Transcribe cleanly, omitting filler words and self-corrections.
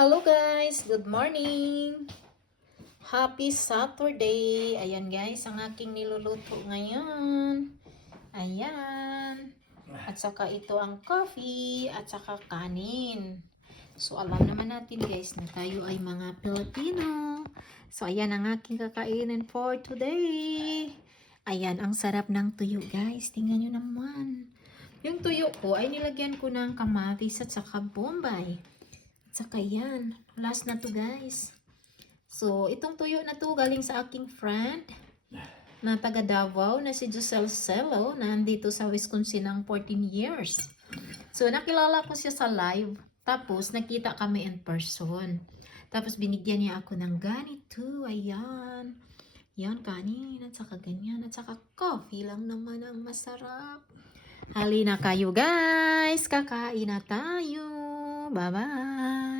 Hello guys, good morning. Happy Saturday. Ayan guys, ang aking niluluto ngayon. Ayan. At saka ito ang coffee at saka kanin. So alam naman natin guys na tayo ay mga Pilipino. So ayan ang aking kakainin for today. Ayan, ang sarap ng tuyo guys. Tingnan nyo naman. Yung tuyo ko ay nilagyan ko ng kamatis at saka bombay. At saka yan, last na to guys. So, itong tuyo na to galing sa aking friend na taga Davao na si Giselle Celo na andito sa Wisconsin ng 14 years. So, nakilala ko siya sa live. Tapos, nakita kami in person. Tapos, binigyan niya ako ng ganito. Ayan. Yan, kanin. At saka ganyan. At saka coffee lang naman ang masarap. Halina kayo guys. Kakain na tayo. Bye-bye.